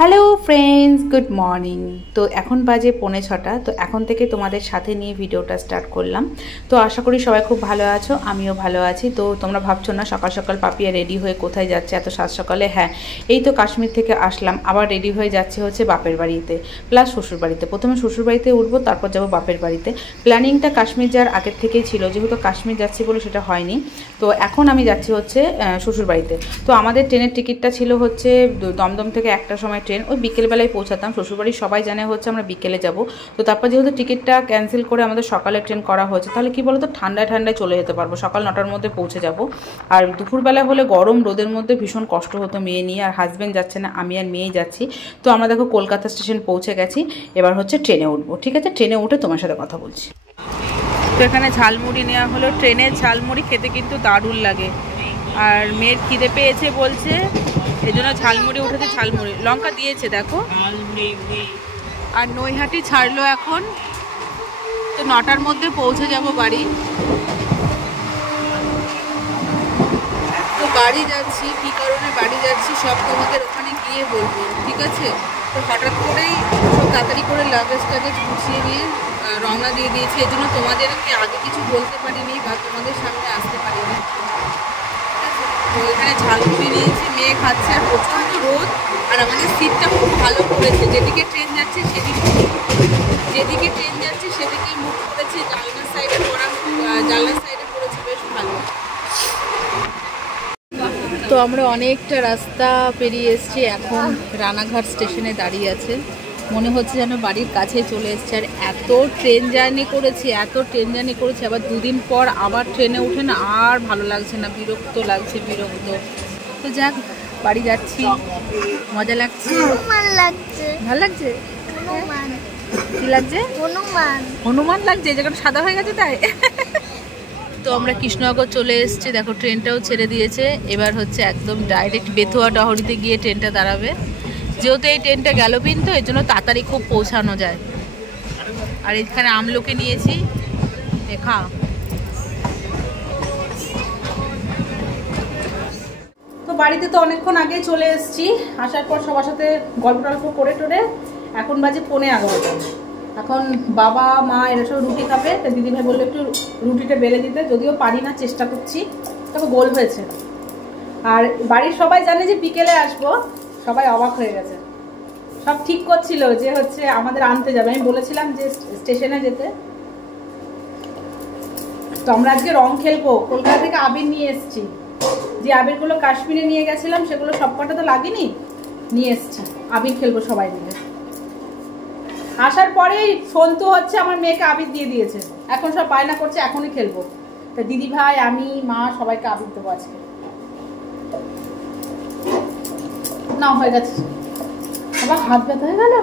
Hello friends, good morning. তো এখন বাজে 5:45। তো এখন থেকে তোমাদের সাথে নিয়ে ভিডিওটা স্টার্ট করলাম। তো আশা করি সবাই খুব ভালো আছো, আমিও ভালো আছি। তো তোমরা ভাবছো না সকাল সকাল পাপিয়া রেডি হয়ে কোথায় যাচ্ছে এত সাত সকালে? হ্যাঁ, এই তো কাশ্মীর থেকে আসলাম, আবার রেডি হয়ে যাচ্ছে হচ্ছে বাপের বাড়িতে প্লাস শ্বশুর বাড়িতে। প্রথমে শ্বশুর বাড়িতে উঠবো, তারপর যাবো বাপের বাড়িতে। প্ল্যানিংটা কাশ্মীর যাওয়ার আগের থেকেই ছিল, যেহেতু কাশ্মীর যাচ্ছি বলে সেটা হয়নি। তো এখন আমি যাচ্ছি হচ্ছে শ্বশুর বাড়িতে। তো আমাদের ট্রেনের টিকিটটা ছিল হচ্ছে দমদম থেকে একটার সময় ট্রেন, ওই বিকেলবেলায় পৌঁছাতাম। শ্বশুরবাড়ির সবাই জানে হচ্ছে আমরা বিকেলে যাব। তো তারপর যেহেতু টিকিটটা ক্যান্সেল করে আমাদের সকালে ট্রেন করা হয়েছে, তাহলে কি বলতো ঠান্ডায় ঠান্ডায় চলে যেতে পারবো, সকাল 9টার মধ্যে পৌঁছে যাব। আর দুপুরবেলা হলে গরম রোদের মধ্যে ভীষণ কষ্ট হতো মেয়ে নিয়ে, আর হাজব্যান্ড যাচ্ছে না, আমি আর মেয়েই যাচ্ছি। তো আমরা দেখো কলকাতা স্টেশন পৌঁছে গেছি, এবার হচ্ছে ট্রেনে উঠবো। ঠিক আছে, ট্রেনে উঠে তোমার সাথে কথা বলছি। তো এখানে ঝালমুড়ি নেওয়া হলো, ট্রেনের ঝালমুড়ি খেতে কিন্তু দারুণ লাগে। আর মেয়ের খিদে পেয়েছে বলছে, এই জন্য ঝালমুড়ি উঠেছে। ঝালমুড়ি লঙ্কা দিয়েছে দেখো। আর নৈহাটি ছাড়লো এখন। তো 9টার মধ্যে পৌঁছে যাব বাড়ি। তো বাড়ি যাচ্ছি, কী কারণে বাড়ি যাচ্ছি সব তোমাদের ওখানে গিয়ে বলবো, ঠিক আছে? তো হঠাৎ করেই সব তাড়াতাড়ি করে লাগেজ টাগেজ গুছিয়ে নিয়ে রওনা দিয়ে দিয়েছি। এই জন্য তোমাদেরকে আগে কিছু বলতে পারিনি বা তোমাদের সামনে আসতে পারিনি। তো এখানে ঝালমুড়ি নিয়েছি, মেয়ে খাচ্ছে। আর প্রচণ্ড রোদ, আর আমাদের সিটটা খুব ভালো করেছে, যেদিকে ট্রেন যাচ্ছে সেদিকেই মুখ করেছে। জানলার সাইডে পড়েছে, বেশ ভালো। তো আমরা অনেকটা রাস্তা পেরিয়ে এসেছি, এখন রানাঘাট স্টেশনে দাঁড়িয়ে আছে। মনে হচ্ছে যেন বাড়ির কাছে চলে এসছে। আর এত ট্রেন জার্নি করেছি, আবার 2 দিন পর আবার ট্রেনে উঠে না আর ভালো লাগছে না, বিরক্ত লাগছে। তো যাক, বাড়ি যাচ্ছি, মজা লাগছে। ভালো লাগছে? কি লাগছে? হনুমান লাগছে, যখন সাদা হয়ে গেছে তাই। তো আমরা কৃষ্ণনগর চলে এসেছি, দেখো ট্রেনটাও ছেড়ে দিয়েছে। এবার হচ্ছে একদম ডাইরেক্ট বেথুয়া ডহরিতে গিয়ে ট্রেনটা দাঁড়াবে। যেহেতু এই ট্রেনটা গ্যালোপিন, তো এর জন্য তাড়াতাড়ি খুব পৌঁছানো যায়। আর এখানে আমলকি নিয়েছি, দেখা। তো বাড়িতে তো অনেকক্ষণ আগে চলে এসেছি। আসার পর সবার সাথে গল্প টল্প করে টোরে এখন বাজে 11:15। এখন বাবা মা এরা সব রুটি খাবে। তো দিদিভাই বললো একটু রুটিটা বেলে দিতে, যদিও পারি না, চেষ্টা করছি। তবে গোল হয়েছে। আর বাড়ির সবাই জানে যে বিকেলে আসবো, সবাই অবাক হয়ে গেছে। সব ঠিক করছিল যে হচ্ছে আমাদের আনতে যাবে, আমি বলেছিলাম যে স্টেশনে যেতে। তো আমরা আজকে রং খেলবো, কলকাতা থেকে আবির নিয়ে এসেছি। যে আবিরগুলো কাশ্মীরে নিয়ে গেছিলাম সেগুলো সবকটা তো লাগেনি, নিয়ে এসেছি। আবির খেলবো সবাই মিলে। আসার পরেই সন্তু হচ্ছে আমার মেয়েকে আবির দিয়ে দিয়েছে, এখন সব বায়না করছে এখনই খেলবো। তা দিদি ভাই, আমি, মা সবাইকে আবির দেবো আজকে। না হয়ে গেছে, আবার হাত ব্যথা হয়ে গেল।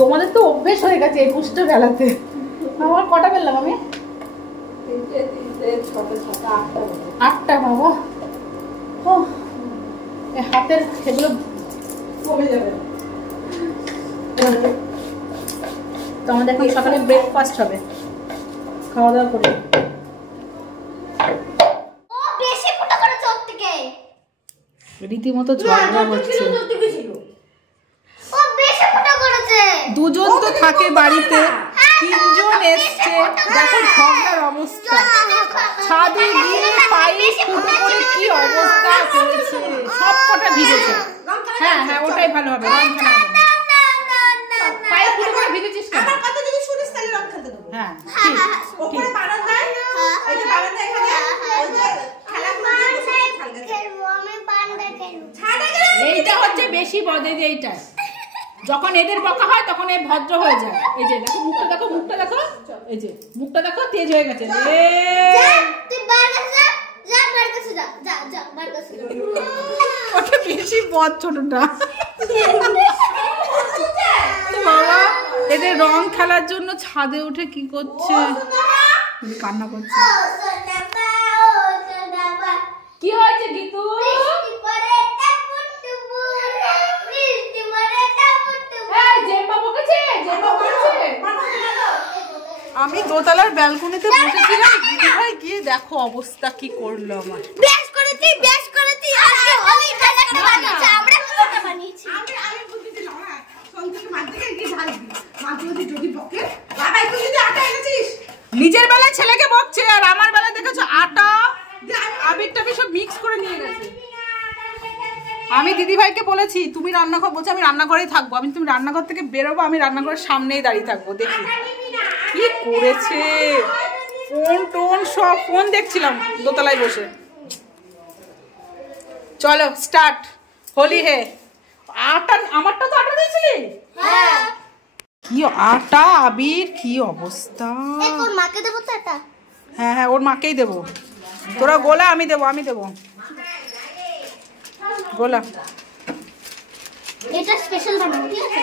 তোমাদের তো অভ্যেস হয়ে গেছে 21টা বেলাতে। আমার কটা বেললাম আমি? 8টা। বাবা, ও হাতের সেগুলো কমে যাবে। তো আমাদের এখন সকালে ব্রেকফাস্ট হবে, খাওয়া দাওয়া করে। রীতিমতো ঝগড়া হচ্ছে। দুজন তো থাকে বাড়িতে, 3জন এসছে, দেখো ঝগড়ার অবস্থা। ছাদে গিয়ে পায়ে ফুটো করে কি অবস্থা করেছে, সব কটা ভিজেছে। হ্যাঁ হ্যাঁ, ওটাই ভালো হবে। পায়ে ফুটো করে ভিজেছিস কেন? আমার কথা যদি শুনিস তাহলে রং খেলতে দেবো। হ্যাঁ ঠিক। ওপরে বারান্দায়, এই যে বারান্দা এখানে, ওই যে খেলাগুলো খেলবো, আমি বারান্দা খেলবো। এইটা হচ্ছে বেশি বদে, এইটা যখন এদের বকা হয় তখন এই ভদ্র হয়ে যায়। এই যে দেখো মুখটা দেখো, এই যে মুখটা দেখো, তেজ হয়ে গেছে। ওটা বেশি বদ ছোটটা। বাবা, এদের রং খেলার জন্য ছাদে উঠে কি করছে, কান্না করছে। কি হয়েছে গীতু? আমি দোতলার ব্যালকনিতে বসেছিলাম, দিদিভাই গিয়ে দেখো অবস্থা কি করলো আমার। বেশ করেছি আজকে হোলি বানিয়েছি আমি বুঝিছিলাম না সন্তুকে মার থেকে কি ঢাল দি মার যদি বকে বাবা একটু যদি আটা এনেছিস নিজের বেলায় ছেলেকে বকছে আর আমার বেলায় দেখেছো আটা আবিরটা সব মিক্স করে নিয়ে গেছে আমি দিদি ভাইকে বলেছি তুমি রান্নাঘর বলছো আমি রান্নাঘরেই থাকবো আমি তুমি রান্নাঘর থেকে বেরোবো আমি রান্নাঘরের সামনেই দাঁড়িয়ে থাকবো দেখি কি করেছে ফোন টোন সব ফোন দেখছিলাম দোতলায় বসে চলো স্টার্ট হোলি হে আটা আমারটা তো আটা দিয়েছিলি হ্যাঁ কি আটা আবির কি অবস্থা ওর মাকে দেবো তো এটা হ্যাঁ হ্যাঁ ওর মাকেই দেবো তোরা গোলা আমি দেবো গোলা এটা স্পেশাল বানাবো ঠিক আছে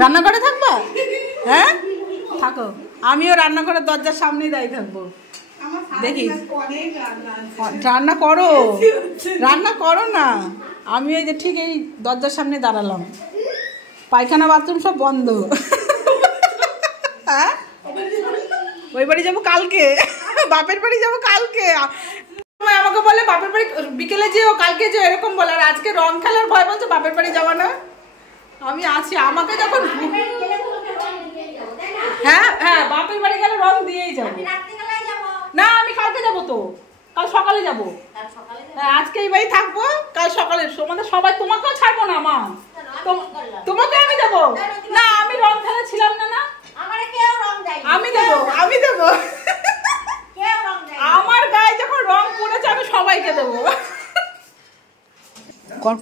রান্নাঘরে থাকবা হ্যাঁ থাকো আমিও রান্নাঘরের দরজার সামনেই দাঁড়িয়ে থাকবো দেখি রান্না করো না আমি এই যে ঠিক এই দরজার সামনে দাঁড়ালাম পায়খানা বাথরুম সব বন্ধ হ্যাঁ ওই বাড়ি যাবো কালকে বাপের বাড়ি যাবো কালকে আমাকে বলে বাপের বাড়ি বিকেলে যেও কালকে যেও এরকম বলে আর আজকে রং খেলার ভয় বলছে বাপের বাড়ি যাবো না আমি আছি আমাকে যখন হ্যাঁ হ্যাঁ বাপের বাড়ি গেলে রং দিয়েই যাবো না আমি কালকে যাবো তো কাল সকালে যাবো হ্যাঁ আজকে এই বাড়ি থাকবো কাল সকালে তোমাদের সবাই তোমাকেও ছাড়বো না মা তোমাকে আমি দেবো না আমি রং খেলা ছিলাম না আমি দেবো আমার গায়ে যখন রং পড়েছে আমি সবাইকে দেবো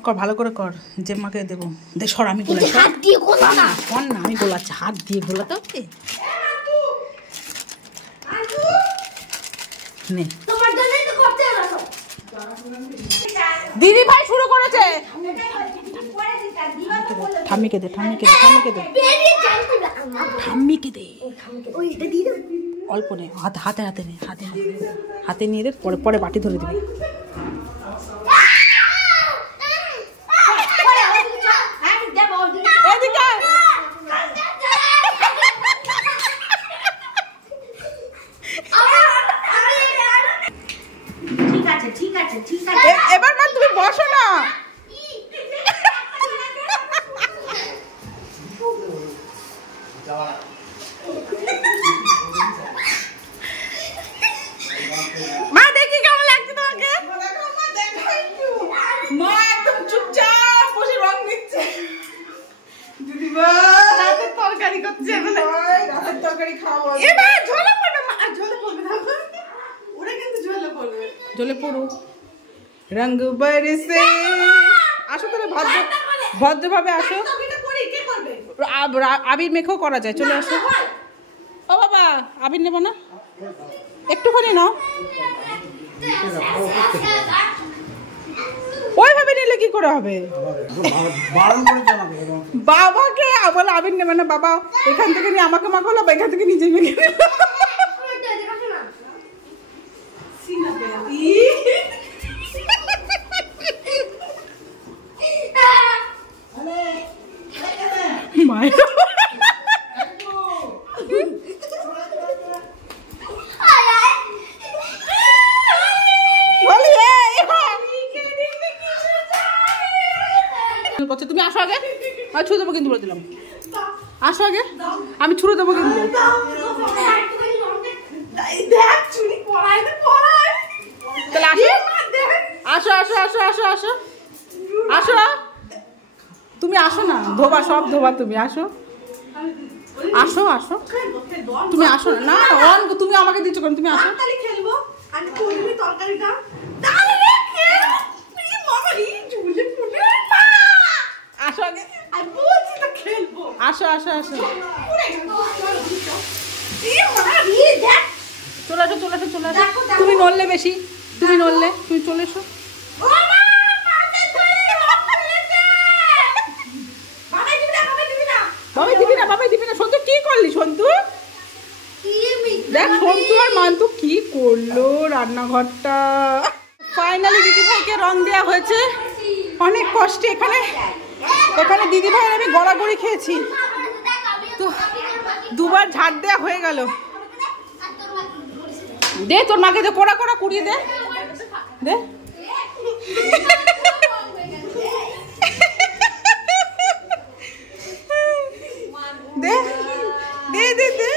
কর ভালো করে কর যে মাকে দেবো দে সর আমি গোলাচ্ছি হাত দিয়ে গোলা না কর না আমি গোলাচ্ছি হাত দিয়ে গোলাতে ওকে নে তোমার জন্যই তো করতে হবে দিদি ভাই শুরু করেছে ঠাম্মিকে দে ঠাম্মিকে দে ওইটা দিয়ে দাও অল্প নে হাতে নিয়ে দে পরে বাটি ধরে দিবি ঠিক আছে এবার মা তুমি বসো না মা দেখি কেমন লাগছে তোমাকে মা একদম চুপচাপ বসে রং দিচ্ছে রাতের তরকারি করছে রাতের তরকারি খাওয়া এবার ঝোলে পড়বে মা ঝোলে পড়বে ওরা কিন্তু ঝোলে পড়ুক রঙ বরসে আসো তাহলে ভদ্রভাবে আসো আবির মেখেও করা যায় চলে আসো ও বাবা আবির নেবো না একটুখানি নাও ওইভাবে নিলে কি করে হবে বাবাকে বলে আবির নেবে না বাবা এখান থেকে নিয়ে আমাকে মাখালো বা এখান থেকে নিজে মেখে তুমি আসো আগে আমি ছুঁড়ে দেবো কিন্তু বলে দিলাম আসো আগে আমি ছুঁড়ে দেবো কিন্তু আসো আসো আসো আসো আসো আসো তুমি আসো না ধোবা সব ধোবা তুমি আসো আসো আসো তুমি আসো না অন তুমি আমাকে দিচ্ছ কেন তুমি আসো খেলবো আমি করবি তরকারিটা আসো আগে আসো আসো আসো চলে আসো চলে আসো চলে আসো তুমি নড়লে বেশি তুমি নড়লে তুমি চলে এসো বাবাই দিবি না সন্তু কি করলি সন্তু দেখ সন্তু আর মান্তু কি করলো রান্নাঘরটা ফাইনালি দিদি ভাইকে রং দেওয়া হয়েছে অনেক কষ্টে এখানে দিদি ভাইয়ের আমি গড়াগড়ি খেয়েছি তো দুবার ঝাড় দেওয়া হয়ে গেল দে তোর মাকে দে, কোড়া কোড়া কুড়িয়ে দে দে। দে দে দে দে।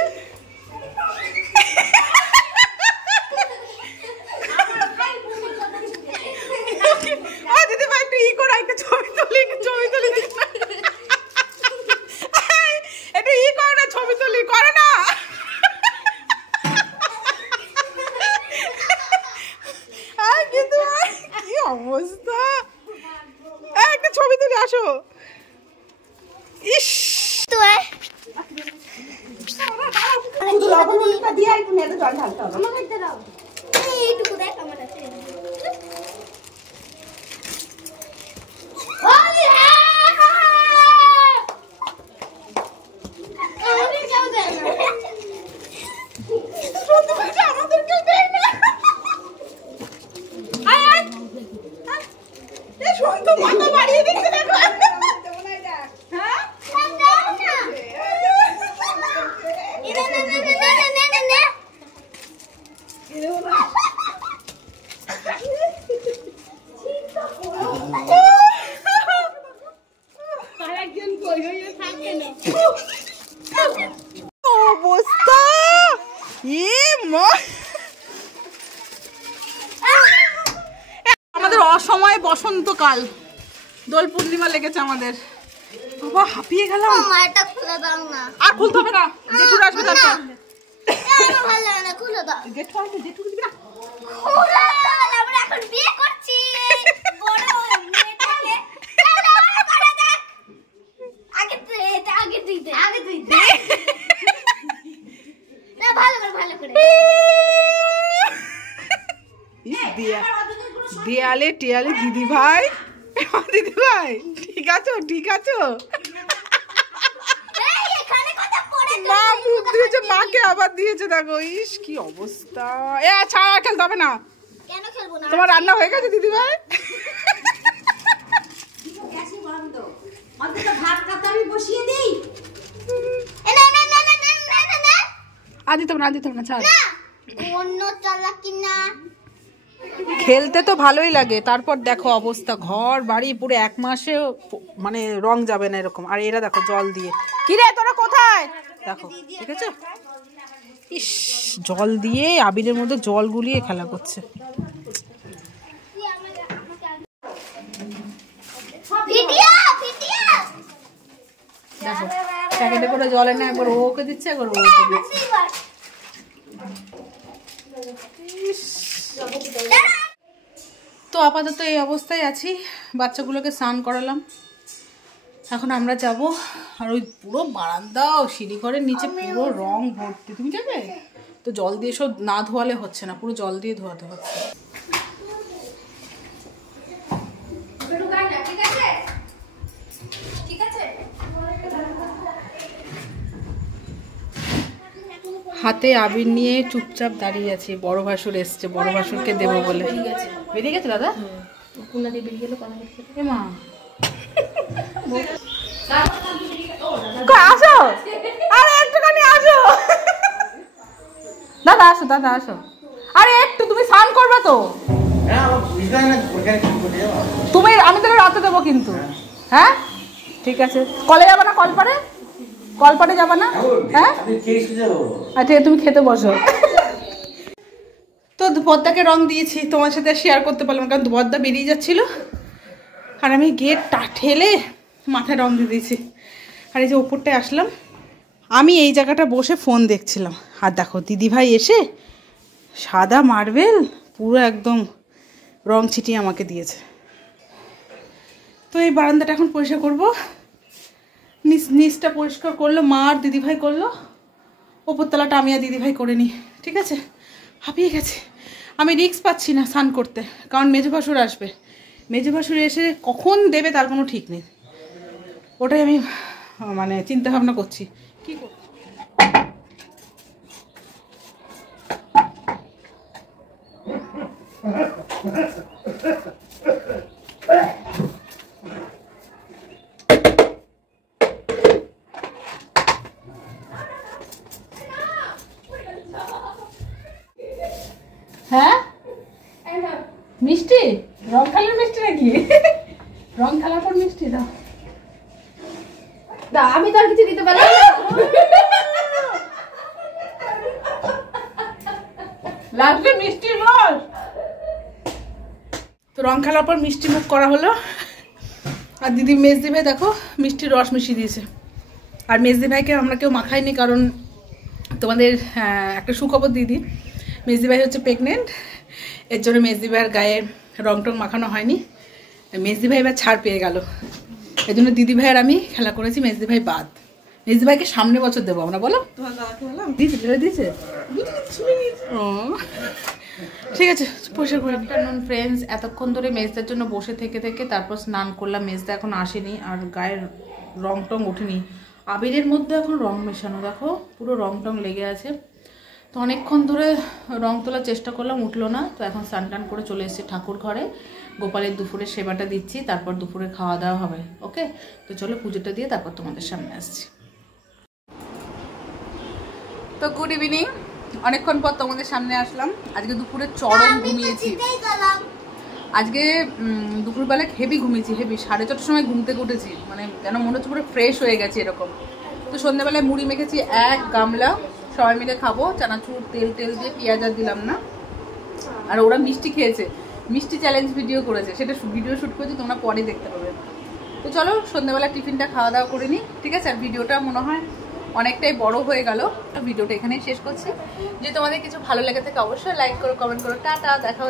দিদি ভাই একটু ই করো, একটা ছবি তুলি, ছবি তুলি, একটু ই করো না, ছবি তুলি করো না। কিন্তু কি অবস্থা, একটা ছবি তুলি আসো। ইস অবস্থা, আমাদের অসময়ে বসন্তকাল, দোল পূর্ণিমা লেগেছে আমাদের। বাবা হাঁপিয়ে গেলাম। আর খুলতে হবে না, জেঠুর আসবে তারপর। জেঠু আসবে, জেঠু দিবি না। দেয়ালে টিয়ালে দিদি ভাই, দিদি ভাই ঠিক আছো, ঠিক আছো? মা মুখ দিয়েছে, মাকে আবার দিয়েছে, দেখো। ইস কি অবস্থা। এ ছাড়া খেলতে হবে না। তোমার রান্না হয়ে গেছে দিদি ভাই? খেলতে তো ভালোই লাগে, তারপর দেখো অবস্থা, ঘর বাড়ি পুরো এক মাসে মানে রং যাবে না এরকম। আর এরা দেখো জল দিয়ে, কি রে তোরা কোথায়, দেখো ঠিক আছে। ইস জল দিয়ে আবিরের মধ্যে জল গুলিয়ে খেলা করছে। দেখো প্যাকেটে করে জল এনে একবার ওকে দিচ্ছে, একবার ওকে দিচ্ছে। তো আপাতত এই অবস্থায় আছি, বাচ্চাগুলোকে স্নান করালাম, এখন আমরা যাব। আর ওই পুরো বারান্দা সিঁড়ি ঘরের নিচে পুরো রং ভর্তি। তুমি যাবে তো? জল দিয়ে সব না ধোয়ালে হচ্ছে না, পুরো জল দিয়ে ধোয়াতে হচ্ছে। হাতে আবির নিয়ে চুপচাপ দাঁড়িয়ে আছি। বড় ভাসুর এসছে, বড় ভাসুরকে দেবো বলে। বেরিয়ে গেছে দাদা? মা আসো, আরে একটুখানি আসো দাদা, আসো দাদা আসো। আরে একটু, তুমি স্নান করবে তো? তুমি, আমি তোকে রাতে দেবো কিন্তু। হ্যাঁ ঠিক আছে। কলে যাবে না? কলপাড়ে, কলপাড়ে যাবে না? হ্যাঁ আচ্ছা তুমি খেতে বসো। তো পদ্মাকে রং দিয়েছি, তোমার সাথে শেয়ার করতে পারলাম কারণ পদ্মা বেরিয়ে যাচ্ছিল, আর আমি গেটটা ঠেলে মাথায় রং দিয়ে দিয়েছি। আর এই যে ওপরটায় আসলাম, আমি এই জায়গাটা বসে ফোন দেখছিলাম, আর দেখো দিদিভাই এসে সাদা মার্বেল পুরো একদম রং ছিটিয়ে আমাকে দিয়েছে। তো এই বারান্দাটা এখন পরিষ্কার করবো। নিচটা পরিষ্কার করলো মা আর দিদিভাই করলো, ওপরতলাটা আমি আর দিদিভাই করে নিই। ঠিক আছে, হাঁপিয়ে গেছে। আমি রিস্ক পাচ্ছি না স্নান করতে, কারণ মেজো ভাসুর আসবে। মেজো ভাসুর এসে কখন দেবে তার কোনো ঠিক নেই, ওটাই আমি মানে চিন্তা ভাবনা করছি কি করব। হ্যাঁ মিষ্টি রং খেলার মিষ্টি নাকি? রং খেলার পর মিষ্টি দাও। আমি তো আর কিছু দিতে পারলাম না। লাগবে মিষ্টি রস। তো রং খেলার পর মিষ্টি মুখ করা হলো। আর দিদি মেজদি ভাই দেখো মিষ্টির রস মিশিয়ে দিয়েছে। আর মেজদি ভাইকে আমরা কেউ মাখাইনি, কারণ তোমাদের একটা সুখবর দিদি, মেজদি ভাই হচ্ছে প্রেগনেন্ট, এর জন্য মেজদি ভাইয়ের গায়ে রং টং মাখানো হয়নি। মেজদি ভাই এবার ছাড় পেয়ে গেল, এই জন্য দিদি ভাইয়ের আমি খেলা করেছি, মেজদি ভাই বাদ। মেজদি ভাইকে সামনে বছর দেবো আমরা, বলো দিয়েছে। ও ঠিক আছে, পরিষ্কার করে আফটারনুন ফ্রেন্ডস। এতক্ষণ ধরে মেজদার জন্য বসে থেকে তারপর স্নান করলাম। মেজদা এখন আসেনি আর গায়ের রং টং ওঠেনি। আবিরের মধ্যে এখন রং মেশানো, দেখো পুরো রং টং লেগে আছে। তো অনেকক্ষণ ধরে রং তোলার চেষ্টা করলাম, উঠলো না। তো এখন স্নান টান করে চলে এসেছি ঠাকুর ঘরে। গোপালের দুপুরের সেবাটা দিচ্ছি, তারপর দুপুরে খাওয়া দাওয়া হবে। ওকে, তো চলো পুজোটা দিয়ে তারপর তোমাদের সামনে আসছি। তো গুড ইভিনিং, অনেকক্ষণ পর তোমাদের সামনে আসলাম। আজকে দুপুরে চরম ঘুমিয়েছি। আজকে দুপুরবেলা হেভি ঘুমিয়েছি, হেভি 4:30টার সময় ঘুম থেকে উঠেছি, মানে যেন মনে হচ্ছে পুরো ফ্রেশ হয়ে গেছে এরকম। তো সন্ধ্যাবেলায় মুড়ি মেখেছি 1 গামলা, সবাই মিলে খাবো। চানাচুর তেল দিয়ে, পেঁয়াজ আর দিলাম না। আর ওরা মিষ্টি খেয়েছে, মিষ্টি চ্যালেঞ্জ ভিডিও করেছে, সেটা ভিডিও শ্যুট করেছি, তোমরা পরে দেখতে পাবে। তো চলো সন্ধ্যাবেলা টিফিনটা খাওয়া দাওয়া করে নিই, ঠিক আছে? আর ভিডিওটা মনে হয় অনেকটাই বড় হয়ে গেল, ভিডিওটা এখানেই শেষ করছি। যদি তোমাদের কিছু ভালো লেগে থাকে অবশ্যই লাইক করো, কমেন্ট করো। টাটা, দেখা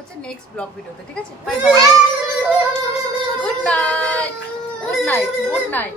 হচ্ছে নেক্সট ব্লগ ভিডিওতে, ঠিক আছে? Bye bye, good night, good night, good night.